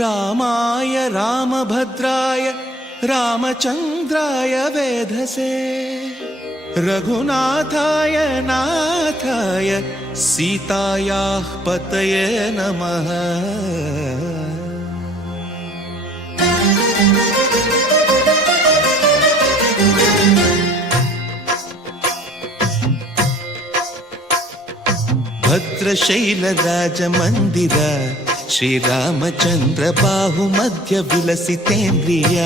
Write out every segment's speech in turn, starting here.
रामाय रामभद्राय रामचन्द्राय वेधसे रघुनाथाय नाथाय सीतायाः पतये नमः। भद्रशैलराजमन्दिर श्रीरामचन्द्र बाहुमध्य विलसितेन्द्रिय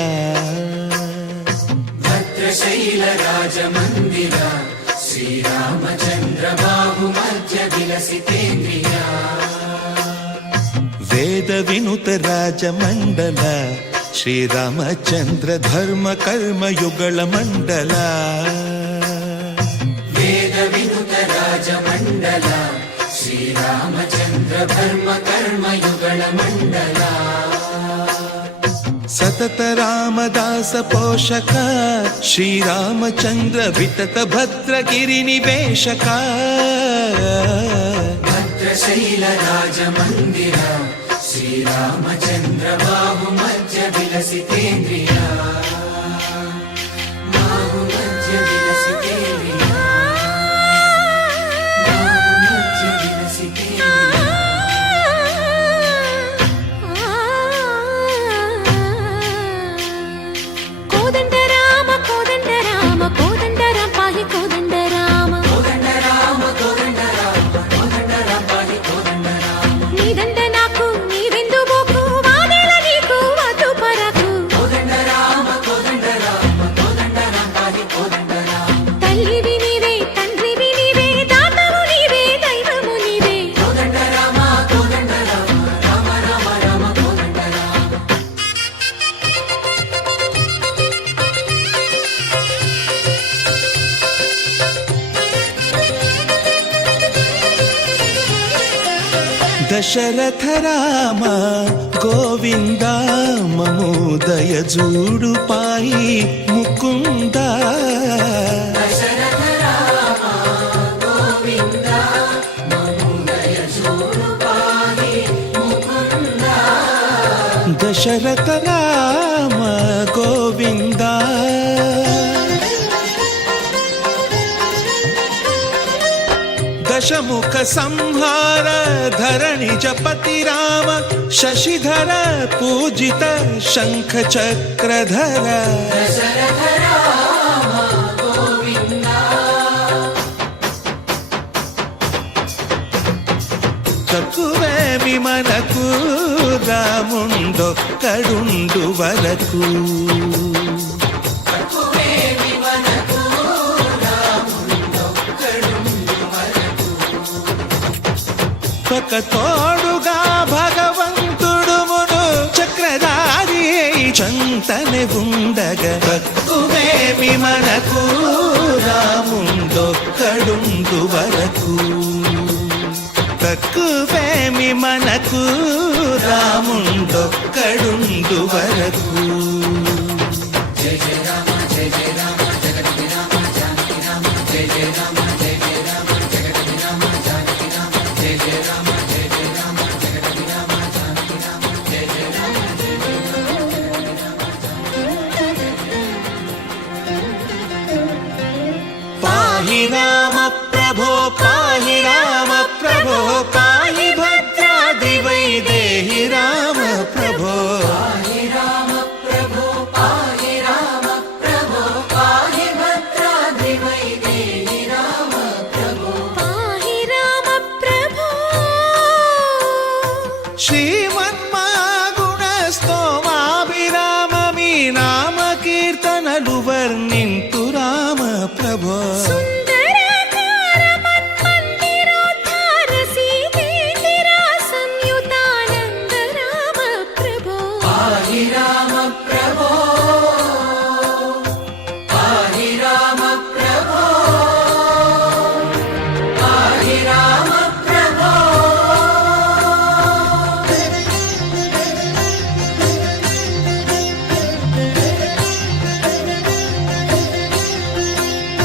भद्रशैलराजमन्दिर श्रीरामचन्द्र बाहुमध्य विलसितेन्द्रिय वेदविनुत राजमण्डल श्रीरामचन्द्र धर्म कर्म युगल मण्डल वेदविनुत राजमण्डल श्रीरामचन्द्र धर्म कर्म युगल मण्डल सतत रामदास पोषक श्रीरामचन्द्र वितत भद्रगिरि निवेशक भद्रशैलराजमन्दिर श्रीरामचन्द्र बाहुमध्य विलसितेन्द्रिय बाहुमध्य विलसितेन्द्रिय बाहुमध्य विलसितेन्द्रिय। कोदंड राम पाहि कोदंड राम कोदंड राम पाहि कोदंड राम नीदंड नाकु नीवेंदु बोकु वादेला नीकु वतु परकु कोदंड राम पाहि कोदंड राम तल्लिवि नीवे तंड्रिवि नीवे दातवु नीवे दैवमु नीवे कोदंड राम राम राम राम कोदंड राम। दशरथ राम गोविंद ममोदय जूडु पाहि मुकुंद दशरथ राम गोविंद ममोदय जूडु पाहि मुकुंद दशरथ राम गोविंद दशमुख संहार धरणि जपति राम शशिधर पूजित शंख चक्रधर दशरथ राम गोविंद तकुवे विमनकु रामुंडొక్కడుండు వరకు ఒక తోడుగా భగవంతుడు మును చక్రధారి చంతనే ఉండగా తక్కువేమి మనకు రాముండొక్కడుండు వరకు తక్కువేమి మనకు రాముండొక్కడుండు వరకు। जय जय राम जगति राम जानकी राम जय जय राम जगति राम जानकी राम जय जय राम जगति राम जानकी राम जय जय राम पाहि राम प्रभो पाहि राम प्रभो पाहि भद्राद्रि वैदेहि राम प्रभो पाहि राम प्रभो पाहि राम प्रभो पाहि भद्राद्रि वैदेहि राम प्रभो पाहि राम प्रभो श्री